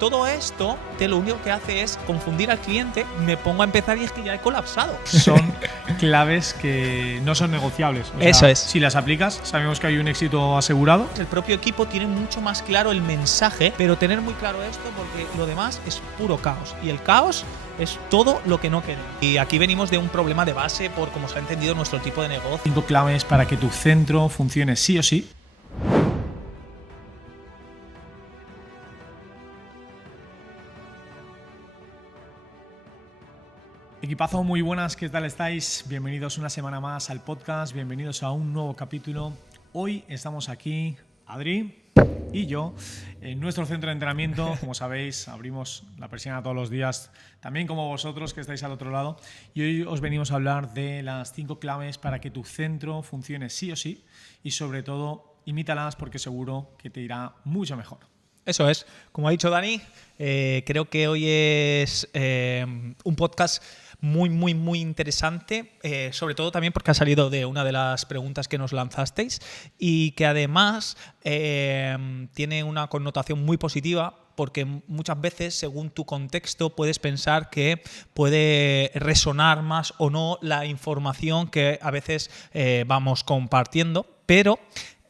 Todo esto lo único que hace es confundir al cliente, me pongo a empezar y es que ya he colapsado. Son claves que no son negociables. O sea, eso es. Si las aplicas, sabemos que hay un éxito asegurado. El propio equipo tiene mucho más claro el mensaje, pero tener muy claro esto porque lo demás es puro caos. Y el caos es todo lo que no queremos. Y aquí venimos de un problema de base por cómo se ha entendido nuestro tipo de negocio. 5 claves para que tu centro funcione sí o sí. Equipazo, muy buenas, ¿qué tal estáis? Bienvenidos una semana más al podcast, bienvenidos a un nuevo capítulo. Hoy estamos aquí, Adri y yo, en nuestro centro de entrenamiento. Como sabéis, abrimos la persiana todos los días, también como vosotros que estáis al otro lado. Y hoy os venimos a hablar de las 5 claves para que tu centro funcione sí o sí. Y sobre todo, imítalas porque seguro que te irá mucho mejor. Eso es. Como ha dicho Dani, creo que hoy es un podcast muy interesante, sobre todo también porque ha salido de una de las preguntas que nos lanzasteis y que además tiene una connotación muy positiva porque muchas veces, según tu contexto, puedes pensar que puede resonar más o no la información que a veces vamos compartiendo, pero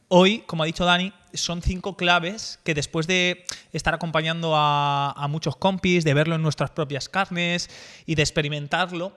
hoy, como ha dicho Dani, son 5 claves que después de estar acompañando a muchos compis, de verlo en nuestras propias carnes y de experimentarlo,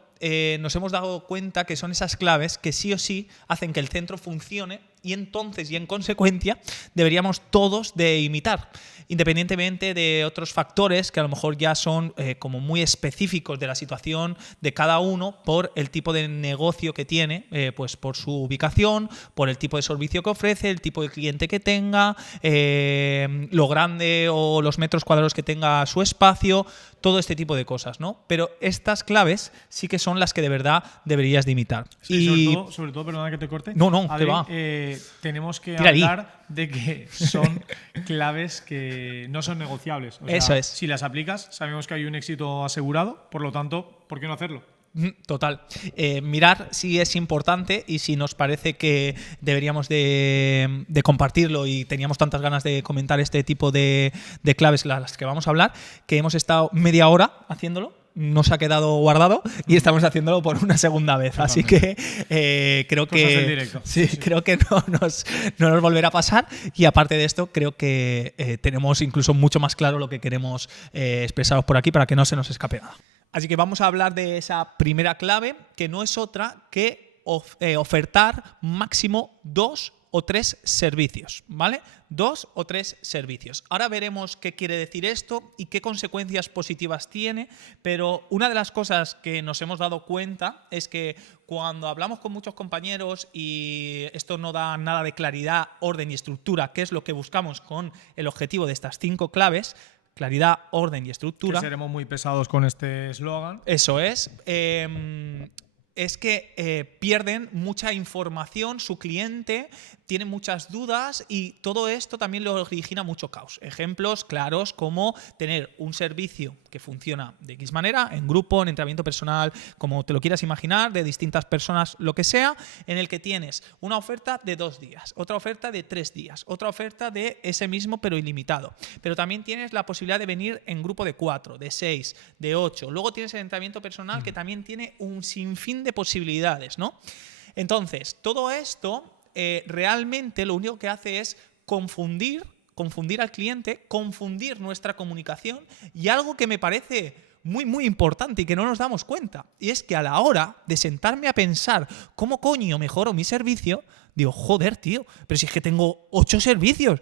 nos hemos dado cuenta que son esas claves que sí o sí hacen que el centro funcione y entonces y en consecuencia deberíamos todos de imitar, independientemente de otros factores que a lo mejor ya son como muy específicos de la situación de cada uno por el tipo de negocio que tiene, pues por su ubicación, por el tipo de servicio que ofrece, el tipo de cliente que tenga, lo grande o los metros cuadrados que tenga su espacio, todo este tipo de cosas, ¿no? Pero estas claves sí que son las que de verdad deberías de imitar. Sí, y sobre todo, perdona que te corte. No, Adri, te va. Tenemos que Tira hablar ahí. de que son claves que no son negociables. O sea, eso es. Si las aplicas, sabemos que hay un éxito asegurado, por lo tanto, ¿por qué no hacerlo? Total. Mirar si es importante y si nos parece que deberíamos de compartirlo y teníamos tantas ganas de comentar este tipo de claves, las que vamos a hablar, que hemos estado media hora haciéndolo. Nos ha quedado guardado y estamos haciéndolo por una segunda vez. Así que creo Cosas que del directo. sí, creo que no nos volverá a pasar. Y aparte de esto, creo que tenemos incluso mucho más claro lo que queremos expresaros por aquí para que no se nos escape nada. Así que vamos a hablar de esa primera clave, que no es otra que ofertar máximo 2 o 3 servicios, ¿vale? 2 o 3 servicios. Ahora veremos qué quiere decir esto y qué consecuencias positivas tiene, pero una de las cosas que nos hemos dado cuenta es que cuando hablamos con muchos compañeros y esto no da nada de claridad, orden y estructura, que es lo que buscamos con el objetivo de estas 5 claves, claridad, orden y estructura. Que seremos muy pesados con este eslogan. Eso es. Es que pierden mucha información, su cliente tiene muchas dudas y todo esto también le origina mucho caos. Ejemplos claros como tener un servicio que funciona de X manera, en grupo, en entrenamiento personal, como te lo quieras imaginar, de distintas personas, lo que sea, en el que tienes una oferta de 2 días, otra oferta de 3 días, otra oferta de ese mismo pero ilimitado. Pero también tienes la posibilidad de venir en grupo de 4, de 6, de 8. Luego tienes el entrenamiento personal que también tiene un sinfín de posibilidades, ¿no? Entonces, todo esto realmente lo único que hace es confundir al cliente, confundir nuestra comunicación y algo que me parece muy importante y que no nos damos cuenta, y es que a la hora de sentarme a pensar cómo coño mejoro mi servicio, digo, joder, tío, pero si es que tengo 8 servicios,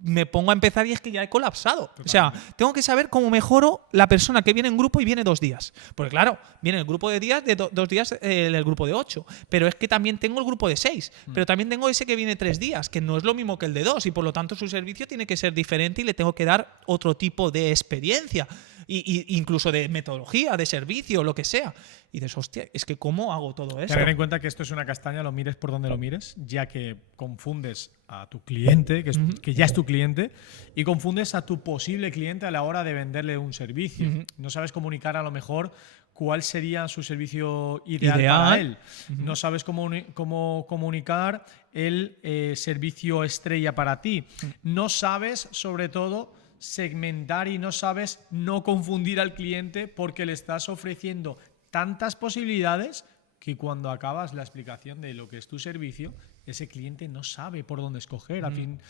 me pongo a empezar y es que ya he colapsado. Totalmente. O sea, tengo que saber cómo mejoro la persona que viene en grupo y viene 2 días. Porque claro, viene el grupo de días, de 2 días el grupo de 8, pero es que también tengo el grupo de 6, pero también tengo ese que viene 3 días, que no es lo mismo que el de 2 y por lo tanto su servicio tiene que ser diferente y le tengo que dar otro tipo de experiencia. Y incluso de metodología, de servicio, lo que sea. Y dices, hostia, es que ¿cómo hago todo eso? Tener en cuenta que esto es una castaña, lo mires por donde lo mires, ya que confundes a tu cliente, que ya es tu cliente, y confundes a tu posible cliente a la hora de venderle un servicio. No sabes comunicar a lo mejor cuál sería su servicio ideal para él. No sabes cómo comunicar el servicio estrella para ti. No sabes, sobre todo, segmentar y no sabes no confundir al cliente porque le estás ofreciendo tantas posibilidades que cuando acabas la explicación de lo que es tu servicio, ese cliente no sabe por dónde escoger. Al fin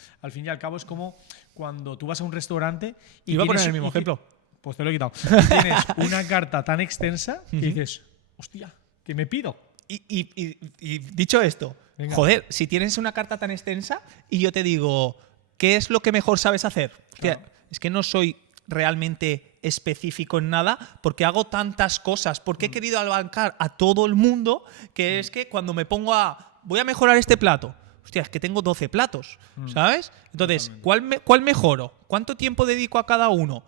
y al cabo es como cuando tú vas a un restaurante y iba a poner tienes el mismo ejemplo. Pues te lo he quitado. Y tienes una carta tan extensa que dices, hostia, ¿qué me pido? Y dicho esto, Venga. joder, si tienes una carta tan extensa y yo te digo, ¿qué es lo que mejor sabes hacer? Hostia, Claro. es que no soy realmente específico en nada porque hago tantas cosas, porque he querido abarcar a todo el mundo que es que cuando me pongo voy a mejorar este plato, hostia, es que tengo 12 platos, ¿sabes? Entonces, ¿cuál mejoro? ¿Cuánto tiempo dedico a cada uno?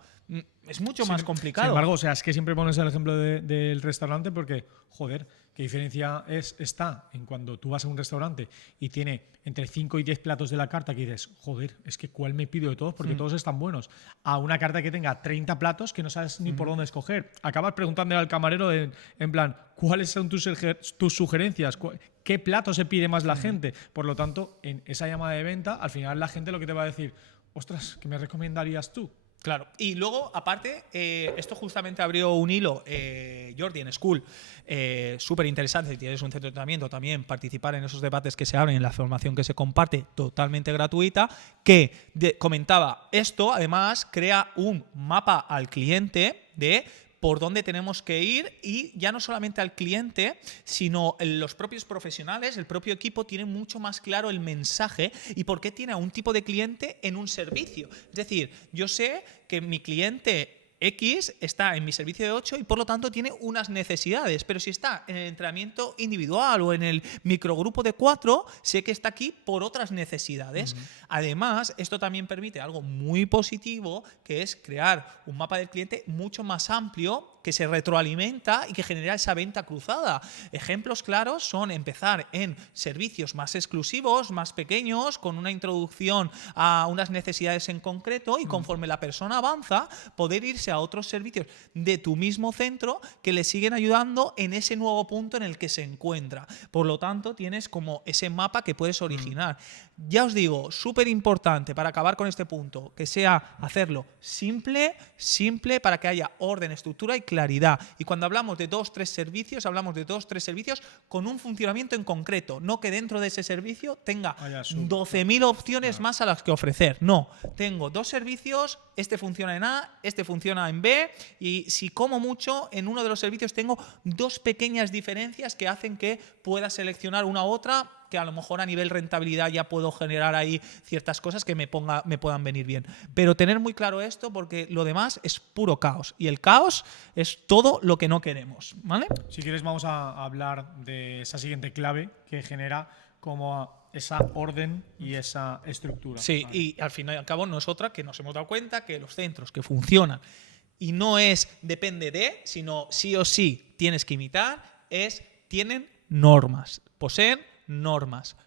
Es mucho más complicado. Sin embargo, o sea, es que siempre pones el ejemplo del restaurante porque, joder, qué diferencia está en cuando tú vas a un restaurante y tiene entre 5 y 10 platos de la carta que dices, joder, es que ¿cuál me pido de todos? Porque todos están buenos. A una carta que tenga 30 platos que no sabes ni por dónde escoger. Acabas preguntándole al camarero en plan, ¿cuáles son tus sugerencias? ¿Qué plato se pide más la gente? Por lo tanto, en esa llamada de venta, al final la gente lo que te va a decir, ostras, ¿qué me recomendarías tú? Claro. Y luego, aparte, esto justamente abrió un hilo, Jordi, en School, súper interesante. Si tienes un centro de entrenamiento, también participar en esos debates que se abren, en la formación que se comparte, totalmente gratuita, que comentaba esto, además, crea un mapa al cliente de por dónde tenemos que ir y ya no solamente al cliente, sino los propios profesionales, el propio equipo tiene mucho más claro el mensaje y por qué tiene a un tipo de cliente en un servicio. Es decir, yo sé que mi cliente X está en mi servicio de 8 y por lo tanto tiene unas necesidades, pero si está en el entrenamiento individual o en el microgrupo de 4, sé que está aquí por otras necesidades. Además, esto también permite algo muy positivo, que es crear un mapa del cliente mucho más amplio que se retroalimenta y que genera esa venta cruzada. Ejemplos claros son empezar en servicios más exclusivos, más pequeños, con una introducción a unas necesidades en concreto y conforme la persona avanza, poder irse a otros servicios de tu mismo centro que le siguen ayudando en ese nuevo punto en el que se encuentra. Por lo tanto, tienes como ese mapa que puedes originar. Ya os digo, súper importante para acabar con este punto, que sea hacerlo simple para que haya orden, estructura y claridad. Y cuando hablamos de 2-3 servicios, hablamos de 2-3 servicios con un funcionamiento en concreto, no que dentro de ese servicio tenga 12.000 opciones más a las que ofrecer. No, tengo 2 servicios, este funciona en A, este funciona en B, y si como mucho, en uno de los servicios tengo 2 pequeñas diferencias que hacen que pueda seleccionar una u otra, que a lo mejor a nivel rentabilidad ya puedo generar ahí ciertas cosas que me puedan venir bien. Pero tener muy claro esto, porque lo demás es puro caos. Y el caos es todo lo que no queremos, ¿vale? Si quieres vamos a hablar de esa siguiente clave que genera como esa orden y esa estructura. Sí, ¿vale? Y al fin y al cabo no es otra que nos hemos dado cuenta que los centros que funcionan y no es depende de, sino sí o sí tienes que imitar, tienen normas, poseen normas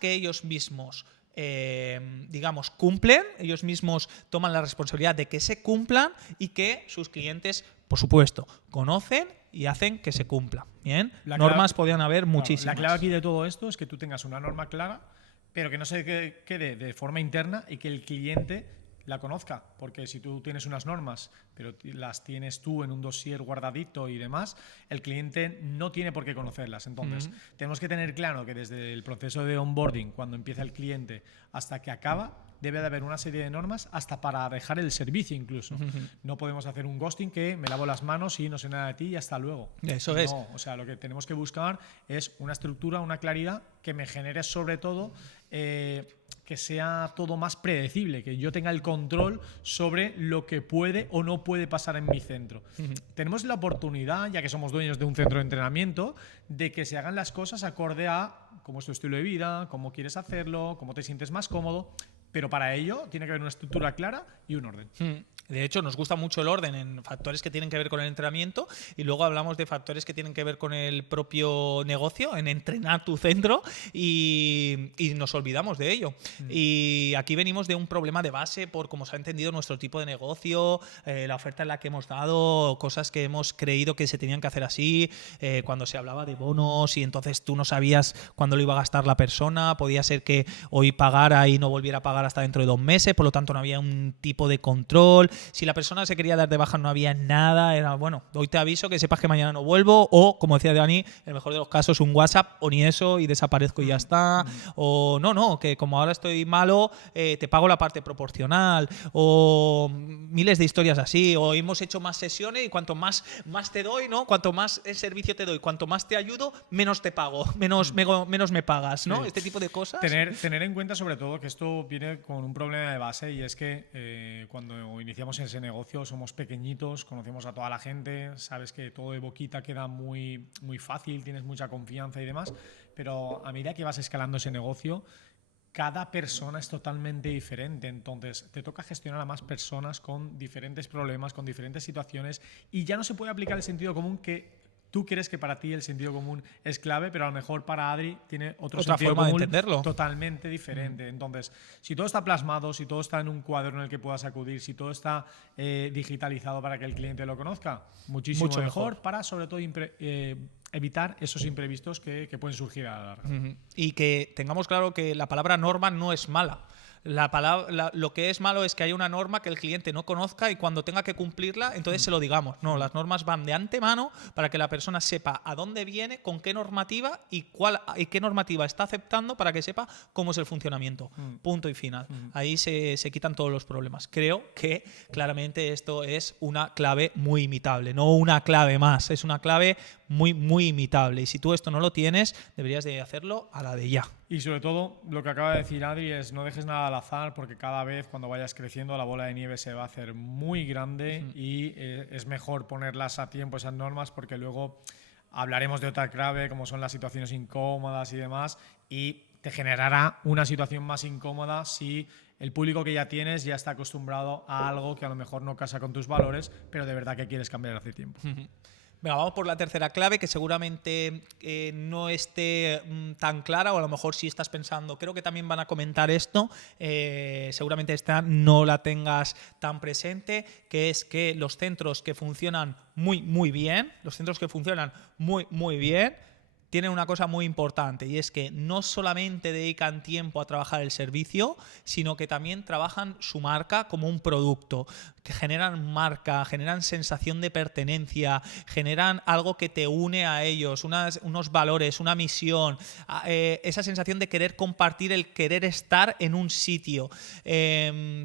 que ellos mismos digamos cumplen, ellos mismos toman la responsabilidad de que se cumplan y que sus clientes, por supuesto, conocen y hacen que se cumpla. Bien, normas podían haber muchísimas. La clave aquí de todo esto es que tú tengas una norma clara, pero que no se quede de forma interna y que el cliente la conozca, porque si tú tienes unas normas pero las tienes tú en un dossier guardadito y demás, el cliente no tiene por qué conocerlas. Entonces, tenemos que tener claro que desde el proceso de onboarding, cuando empieza el cliente hasta que acaba, debe de haber una serie de normas hasta para dejar el servicio incluso. No podemos hacer un ghosting que me lavo las manos y no sé nada de ti y hasta luego. Eso es. O sea, lo que tenemos que buscar es una estructura, una claridad que me genere sobre todo que sea todo más predecible, que yo tenga el control sobre lo que puede o no puede pasar en mi centro. Tenemos la oportunidad, ya que somos dueños de un centro de entrenamiento, de que se hagan las cosas acorde a cómo es tu estilo de vida, cómo quieres hacerlo, cómo te sientes más cómodo. Pero para ello tiene que haber una estructura clara y un orden. De hecho, nos gusta mucho el orden en factores que tienen que ver con el entrenamiento y luego hablamos de factores que tienen que ver con el propio negocio, en entrenar tu centro y nos olvidamos de ello. Y aquí venimos de un problema de base por cómo se ha entendido nuestro tipo de negocio, la oferta en la que hemos dado, cosas que hemos creído que se tenían que hacer así, cuando se hablaba de bonos y entonces tú no sabías cuándo lo iba a gastar la persona, podía ser que hoy pagara y no volviera a pagar hasta dentro de 2 meses, por lo tanto no había un tipo de control. Si la persona se quería dar de baja no había nada, era bueno, hoy te aviso que sepas que mañana no vuelvo, o como decía Dani, en el mejor de los casos un WhatsApp o ni eso y desaparezco y ya está, o no, que como ahora estoy malo te pago la parte proporcional, o miles de historias así, o hemos hecho más sesiones y cuanto más te doy, ¿no? Cuanto más el servicio te doy, cuanto más te ayudo, menos te pago, menos me pagas, ¿no? Sí. Este tipo de cosas. Tener en cuenta sobre todo que esto viene con un problema de base y es que cuando iniciamos ese negocio somos pequeñitos, conocemos a toda la gente, sabes que todo de boquita queda muy, muy fácil, tienes mucha confianza y demás, pero a medida que vas escalando ese negocio, cada persona es totalmente diferente, entonces te toca gestionar a más personas con diferentes problemas, con diferentes situaciones y ya no se puede aplicar el sentido común que tú crees que para ti el sentido común es clave, pero a lo mejor para Adri tiene otra sentido forma común de entenderlo. totalmente diferente. Entonces, si todo está plasmado, si todo está en un cuadro en el que puedas acudir, si todo está digitalizado para que el cliente lo conozca, muchísimo Mucho mejor para sobre todo evitar esos imprevistos que pueden surgir a la larga. Y que tengamos claro que la palabra norma no es mala. Lo que es malo es que haya una norma que el cliente no conozca y cuando tenga que cumplirla, entonces se lo digamos. No, las normas van de antemano para que la persona sepa a dónde viene, con qué normativa y qué normativa está aceptando para que sepa cómo es el funcionamiento. Punto y final. Ahí se quitan todos los problemas. Creo que claramente esto es una clave muy imitable, no una clave más, es una clave muy, muy imitable. Y si tú esto no lo tienes, deberías de hacerlo a la de ya. Y sobre todo, lo que acaba de decir Adri es no dejes nada al azar porque cada vez cuando vayas creciendo la bola de nieve se va a hacer muy grande y es mejor ponerlas a tiempo esas normas porque luego hablaremos de otra clave como son las situaciones incómodas y demás y te generará una situación más incómoda si el público que ya tienes ya está acostumbrado a algo que a lo mejor no casa con tus valores, pero de verdad que quieres cambiar hace tiempo. Venga, vamos por la tercera clave que seguramente no esté tan clara o a lo mejor si estás pensando, creo que también van a comentar esto, seguramente esta no la tengas tan presente, que es que los centros que funcionan muy, muy bien, tienen una cosa muy importante y es que no solamente dedican tiempo a trabajar el servicio, sino que también trabajan su marca como un producto, que generan marca, generan sensación de pertenencia, generan algo que te une a ellos, unos valores, una misión, esa sensación de querer compartir, el querer estar en un sitio.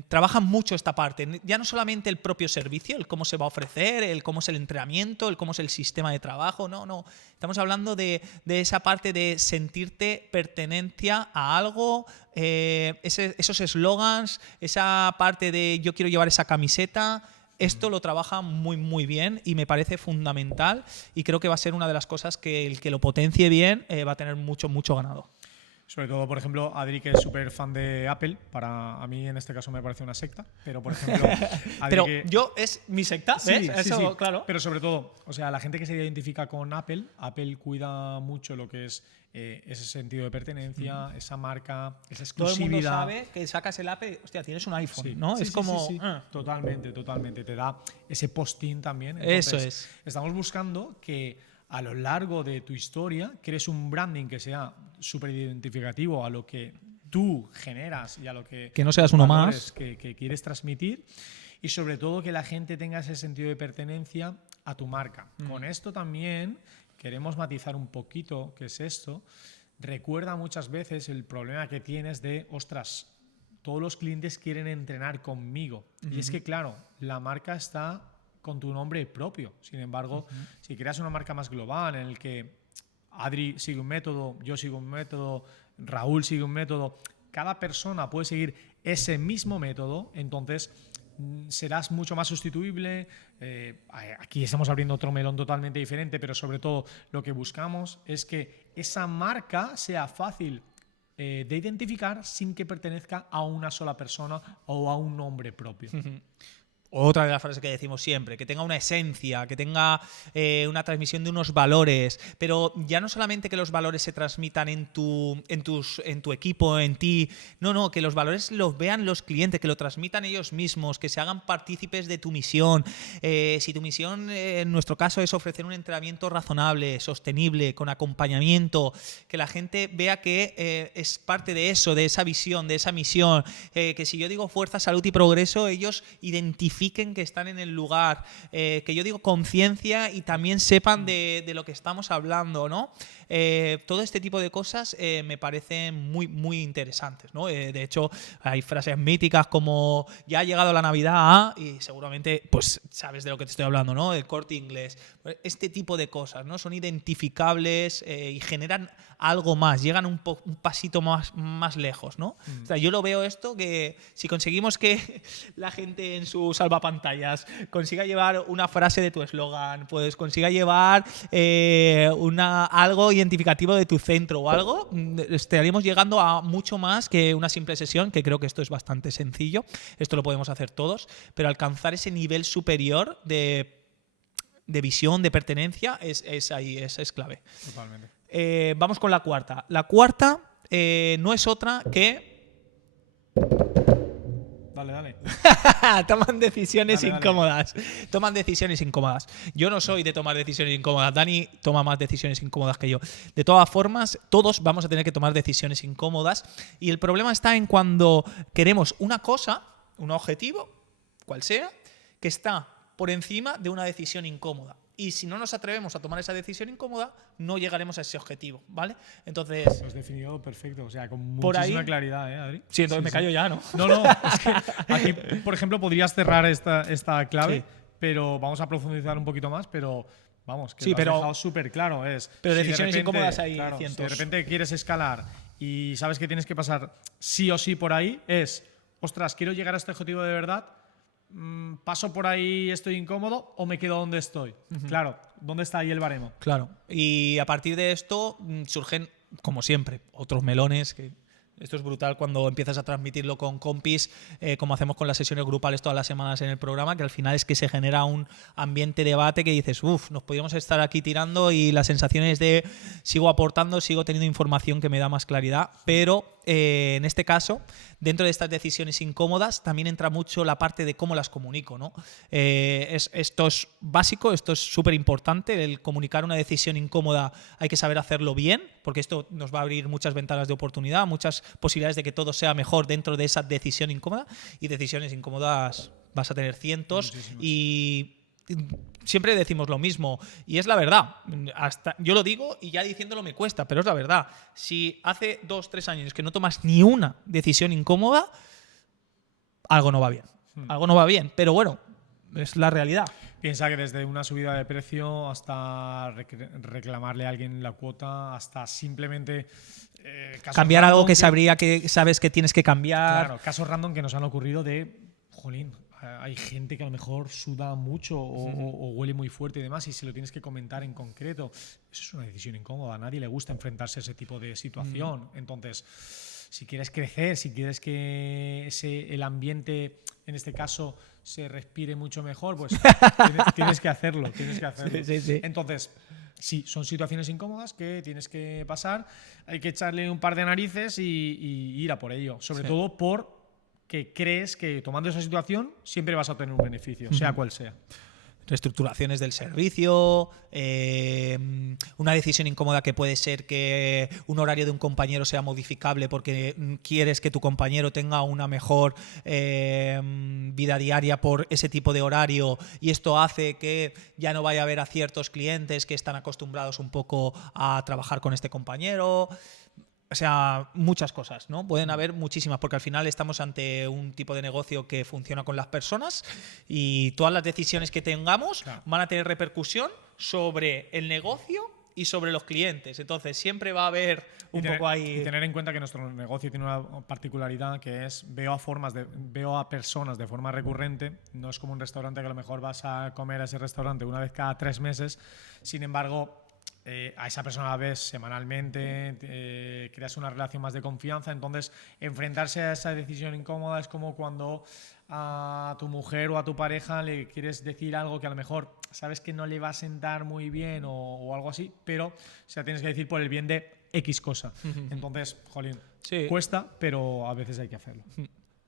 Trabajan mucho esta parte, ya no solamente el propio servicio, el cómo se va a ofrecer, el cómo es el entrenamiento, el cómo es el sistema de trabajo, no. Estamos hablando de esa parte de sentirte pertenencia a algo, esos eslogans, esa parte de yo quiero llevar esa camiseta. Esto lo trabaja muy, muy bien y me parece fundamental y creo que va a ser una de las cosas que el que lo potencie bien va a tener mucho, mucho ganado. Sobre todo, por ejemplo, Adri, que es súper fan de Apple, para a mí en este caso me parece una secta, pero por ejemplo... pero yo es mi secta, ¿ves? Sí, Eso, sí. Claro. Pero sobre todo, o sea, la gente que se identifica con Apple cuida mucho lo que es ese sentido de pertenencia, esa marca, esa exclusividad. Todo el mundo sabe que sacas el Apple, hostia, tienes un iPhone, sí. ¿no? Sí, es como... Sí. Totalmente. Te da ese postín también. Entonces, eso es. Estamos buscando que a lo largo de tu historia crees un branding que sea súper identificativo a lo que tú generas y a lo que no seas uno más que quieres transmitir y sobre todo que la gente tenga ese sentido de pertenencia a tu marca. Con esto también queremos matizar un poquito qué es esto. Recuerda muchas veces el problema que tienes de, ostras, todos los clientes quieren entrenar conmigo. Y es que, claro, la marca está con tu nombre propio. Sin embargo, si creas una marca más global en el que Adri sigue un método, yo sigo un método, Raúl sigue un método, cada persona puede seguir ese mismo método, entonces serás mucho más sustituible. Aquí estamos abriendo otro melón totalmente diferente, pero sobre todo lo que buscamos es que esa marca sea fácil de identificar sin que pertenezca a una sola persona o a un nombre propio. Otra de las frases que decimos siempre, que tenga una esencia, que tenga una transmisión de unos valores, pero ya no solamente que los valores se transmitan en tu equipo, en ti, no, que los valores los vean los clientes, que lo transmitan ellos mismos, que se hagan partícipes de tu misión. Si tu misión, en nuestro caso, es ofrecer un entrenamiento razonable, sostenible, con acompañamiento, que la gente vea que es parte de eso, de esa visión, de esa misión, que si yo digo fuerza, salud y progreso, ellos identifiquen que están en el lugar, que yo digo conciencia y también sepan de lo que estamos hablando, ¿no? Todo este tipo de cosas me parecen muy, muy interesantes, ¿no? De hecho, hay frases míticas como ya ha llegado la Navidad y seguramente pues sabes de lo que te estoy hablando, ¿no? El Corte Inglés. Este tipo de cosas, ¿no? Son identificables y generan algo más, llegan un pasito más lejos, ¿no? O sea, yo lo veo esto que si conseguimos que la gente en su salvapantallas consiga llevar una frase de tu eslogan, pues consiga llevar algo identificativo de tu centro o algo, estaríamos llegando a mucho más que una simple sesión, que creo que esto es bastante sencillo, esto lo podemos hacer todos, pero alcanzar ese nivel superior de visión, de pertenencia, es clave. Totalmente. Vamos con la cuarta. La cuarta no es otra que... Dale. Toman decisiones Dale. incómodas. Toman decisiones incómodas. Yo no soy de tomar decisiones incómodas. Dani toma más decisiones incómodas que yo. De todas formas, todos vamos a tener que tomar decisiones incómodas. Y el problema está en cuando queremos una cosa, un objetivo, cual sea, que está por encima de una decisión incómoda. Y si no nos atrevemos a tomar esa decisión incómoda, no llegaremos a ese objetivo, ¿vale? Entonces... Lo has definido perfecto, o sea, con por muchísima ahí, claridad, Adri? Sí, entonces me callo ya, ¿no? No, es que aquí, por ejemplo, podrías cerrar esta clave, Sí. pero vamos a profundizar un poquito más, pero vamos, que Sí, lo has pero- dejado súper claro. pero Si de decisiones repente, incómodas hay claro, cientos. Si de repente quieres escalar y sabes que tienes que pasar sí o sí por ahí, ostras, quiero llegar a este objetivo de verdad, paso por ahí, estoy incómodo o me quedo donde estoy. Claro, ¿dónde está ahí el baremo? Claro. Y a partir de esto surgen, como siempre, otros melones que... Esto es brutal cuando empiezas a transmitirlo con compis, como hacemos con las sesiones grupales todas las semanas en el programa, que al final es que se genera un ambiente de debate que dices, nos podríamos estar aquí tirando y la sensación es de sigo aportando, sigo teniendo información que me da más claridad, pero en este caso, dentro de estas decisiones incómodas, también entra mucho la parte de cómo las comunico, ¿no? Esto es básico, esto es súper importante, el comunicar una decisión incómoda hay que saber hacerlo bien, porque esto nos va a abrir muchas ventanas de oportunidad, muchas posibilidades de que todo sea mejor dentro de esa decisión incómoda, y decisiones incómodas vas a tener cientos. Muchísimas. Y siempre decimos lo mismo, y es la verdad. Yo lo digo y ya diciéndolo me cuesta, pero es la verdad. Si hace 2-3 años que no tomas ni una decisión incómoda, algo no va bien. Algo no va bien, pero bueno, es la realidad. Piensa que desde una subida de precio hasta reclamarle a alguien la cuota, hasta simplemente cambiar algo que sabría sabes que tienes que cambiar. Claro, casos random que nos han ocurrido jolín, hay gente que a lo mejor suda mucho o huele muy fuerte y demás, y si lo tienes que comentar en concreto, eso es una decisión incómoda. A nadie le gusta enfrentarse a ese tipo de situación. Entonces, si quieres crecer, si quieres que el ambiente, en este caso, se respire mucho mejor, pues tienes que hacerlo. Sí. Entonces, sí, son situaciones incómodas que tienes que pasar, hay que echarle un par de narices y ir a por ello. Sobre todo porque crees que tomando esa situación siempre vas a obtener un beneficio, sea cual sea. Reestructuraciones del servicio, una decisión incómoda que puede ser que un horario de un compañero sea modificable porque quieres que tu compañero tenga una mejor vida diaria por ese tipo de horario, y esto hace que ya no vaya a haber a ciertos clientes que están acostumbrados un poco a trabajar con este compañero. O sea, muchas cosas, ¿no? Pueden haber muchísimas, porque al final estamos ante un tipo de negocio que funciona con las personas y todas las decisiones que tengamos van a tener repercusión sobre el negocio y sobre los clientes. Entonces, siempre va a haber poco ahí... Y tener en cuenta que nuestro negocio tiene una particularidad que es veo a personas de forma recurrente. No es como un restaurante que a lo mejor vas a comer a ese restaurante una vez cada 3 meses. Sin embargo, a esa persona la ves semanalmente, creas una relación más de confianza, entonces enfrentarse a esa decisión incómoda es como cuando a tu mujer o a tu pareja le quieres decir algo que a lo mejor sabes que no le va a sentar muy bien o algo así, pero se la tienes que decir por el bien de X cosa. Entonces, jolín, Sí. cuesta, pero a veces hay que hacerlo.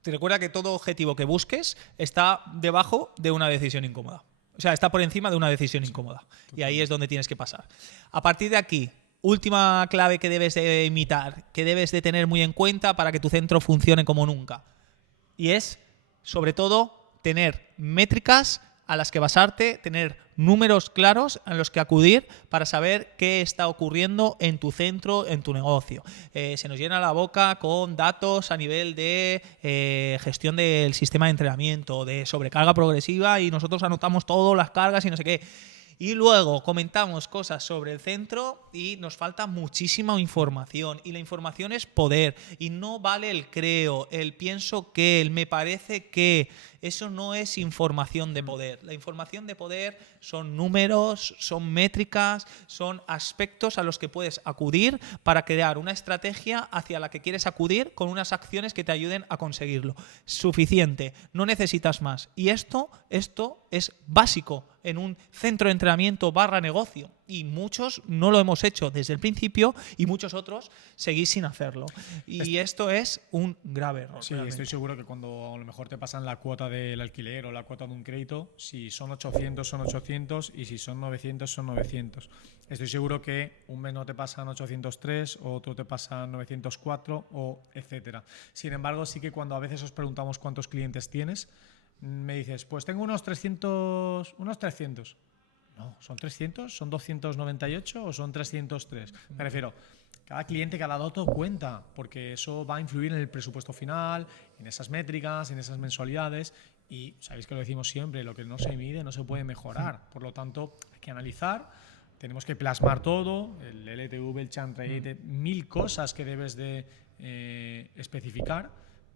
Te recuerda que todo objetivo que busques está debajo de una decisión incómoda. O sea, está por encima de una decisión incómoda. Y ahí es donde tienes que pasar. A partir de aquí, última clave que debes de imitar, que debes de tener muy en cuenta para que tu centro funcione como nunca. Y es, sobre todo, tener métricas a las que basarte, tener números claros a los que acudir para saber qué está ocurriendo en tu centro, en tu negocio. Se nos llena la boca con datos a nivel de gestión del sistema de entrenamiento, de sobrecarga progresiva, y nosotros anotamos todas las cargas y no sé qué. Y luego comentamos cosas sobre el centro y nos falta muchísima información. Y la información es poder. Y no vale el creo, el pienso que, el me parece que. Eso no es información de poder. La información de poder son números, son métricas, son aspectos a los que puedes acudir para crear una estrategia hacia la que quieres acudir con unas acciones que te ayuden a conseguirlo. Suficiente. No necesitas más. Y esto es básico en un centro de entrenamiento / negocio. Y muchos no lo hemos hecho desde el principio y muchos otros seguís sin hacerlo. Y esto es un grave error. Sí, realmente. estoy seguro que cuando a lo mejor te pasan la cuota del alquiler o la cuota de un crédito, si son 800 son 800 y si son 900 son 900. Estoy seguro que un mes no te pasan 803, otro te pasan 904 o etcétera. Sin embargo, sí que cuando a veces os preguntamos cuántos clientes tienes, me dices, pues tengo unos 300. No, ¿son 300? ¿Son 298 o son 303? Me refiero, cada cliente, cada dato cuenta, porque eso va a influir en el presupuesto final, en esas métricas, en esas mensualidades, y sabéis que lo decimos siempre, lo que no se mide no se puede mejorar. Por lo tanto, hay que analizar, tenemos que plasmar todo, el LTV, el churn rate, 1000 cosas que debes de especificar,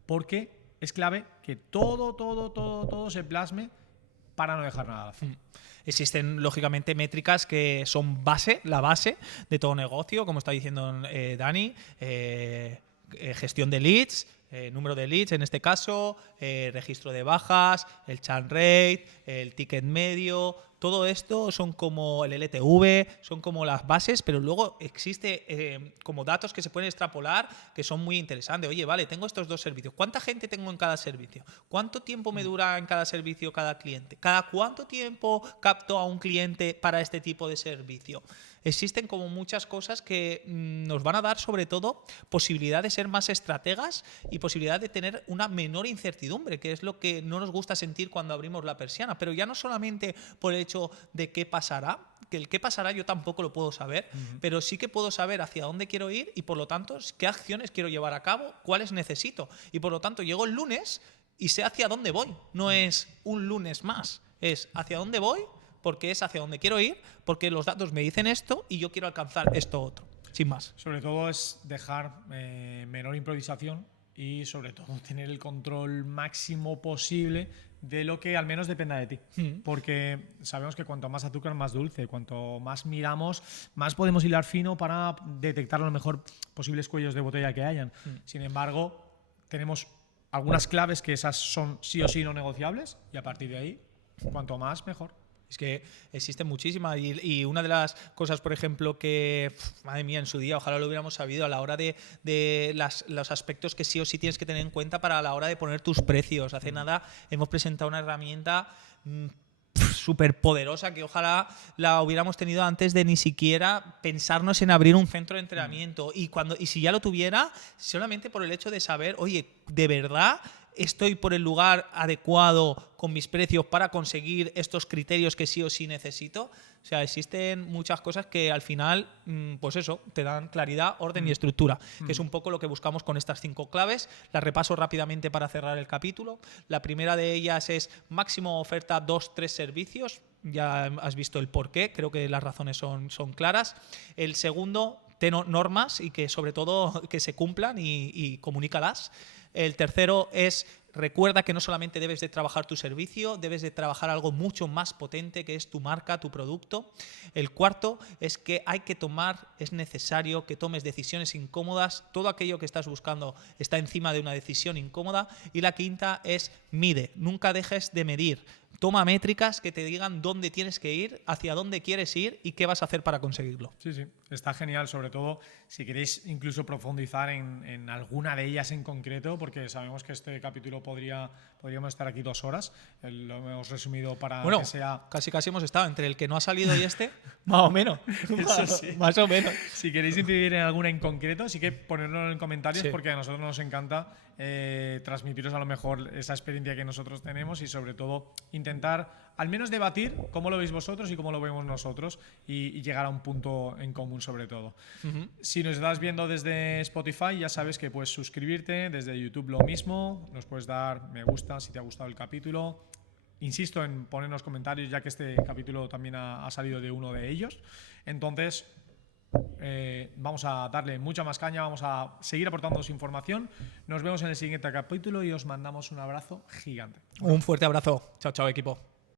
porque es clave que todo se plasme para no dejar nada. Existen, lógicamente, métricas que son la base de todo negocio, como está diciendo Dani, gestión de leads, número de leads en este caso, registro de bajas, el churn rate, el ticket medio. Todo esto son como el LTV, son como las bases, pero luego existe como datos que se pueden extrapolar que son muy interesantes. Oye, vale, tengo estos dos servicios. ¿Cuánta gente tengo en cada servicio? ¿Cuánto tiempo me dura en cada servicio cada cliente? ¿Cada cuánto tiempo capto a un cliente para este tipo de servicio? Existen como muchas cosas que nos van a dar, sobre todo, posibilidad de ser más estrategas y posibilidad de tener una menor incertidumbre, que es lo que no nos gusta sentir cuando abrimos la persiana. Pero ya no solamente por el hecho de qué pasará, que el qué pasará yo tampoco lo puedo saber, pero sí que puedo saber hacia dónde quiero ir y, por lo tanto, qué acciones quiero llevar a cabo, cuáles necesito. Y, por lo tanto, llego el lunes y sé hacia dónde voy. No es un lunes más, es hacia dónde voy, porque es hacia dónde quiero ir, porque los datos me dicen esto y yo quiero alcanzar esto otro, sin más. Sobre todo es dejar menor improvisación y sobre todo tener el control máximo posible de lo que al menos dependa de ti. Porque sabemos que cuanto más azúcar, más dulce. Cuanto más miramos, más podemos hilar fino para detectar a lo mejor posibles cuellos de botella que hayan. Sin embargo, tenemos algunas claves que esas son sí o sí no negociables y a partir de ahí, cuanto más, mejor. Es que existen muchísimas y una de las cosas, por ejemplo, que, madre mía, en su día, ojalá lo hubiéramos sabido a la hora de los aspectos que sí o sí tienes que tener en cuenta para la hora de poner tus precios. Hace nada hemos presentado una herramienta súper poderosa que ojalá la hubiéramos tenido antes de ni siquiera pensarnos en abrir un centro de entrenamiento. Y si ya lo tuviera, solamente por el hecho de saber, oye, de verdad estoy por el lugar adecuado con mis precios para conseguir estos criterios que sí o sí necesito. O sea, existen muchas cosas que al final, pues eso, te dan claridad, orden y estructura, que es un poco lo que buscamos con estas 5 claves. Las repaso rápidamente para cerrar el capítulo. La primera de ellas es máximo oferta 2-3 servicios. Ya has visto el porqué, creo que las razones son claras. El segundo, ten normas y que sobre todo que se cumplan y comunícalas. El tercero es recuerda que no solamente debes de trabajar tu servicio, debes de trabajar algo mucho más potente que es tu marca, tu producto. El cuarto es que es necesario que tomes decisiones incómodas. Todo aquello que estás buscando está encima de una decisión incómoda. Y la quinta es mide, nunca dejes de medir. Toma métricas que te digan dónde tienes que ir, hacia dónde quieres ir y qué vas a hacer para conseguirlo. Sí, sí, está genial, sobre todo si queréis incluso profundizar en alguna de ellas en concreto, porque sabemos que este capítulo podríamos estar aquí 2 horas. Lo hemos resumido para que sea... casi hemos estado entre el que no ha salido y este, más o menos. Eso sí. Más o menos. Si queréis incidir en alguna en concreto, sí que ponedlo en comentarios, Sí. porque a nosotros nos encanta transmitiros a lo mejor esa experiencia que nosotros tenemos y sobre todo intentar al menos debatir cómo lo veis vosotros y cómo lo vemos nosotros y llegar a un punto en común sobre todo. Uh-huh. Si nos estás viendo desde Spotify, ya sabes que puedes suscribirte, desde YouTube lo mismo, nos puedes dar me gusta si te ha gustado el capítulo. Insisto en ponernos comentarios, ya que este capítulo también ha salido de uno de ellos. Entonces, vamos a darle mucha más caña, vamos a seguir aportándoos información. Nos vemos en el siguiente capítulo y os mandamos un abrazo gigante. Un fuerte abrazo. Chao, chao, equipo.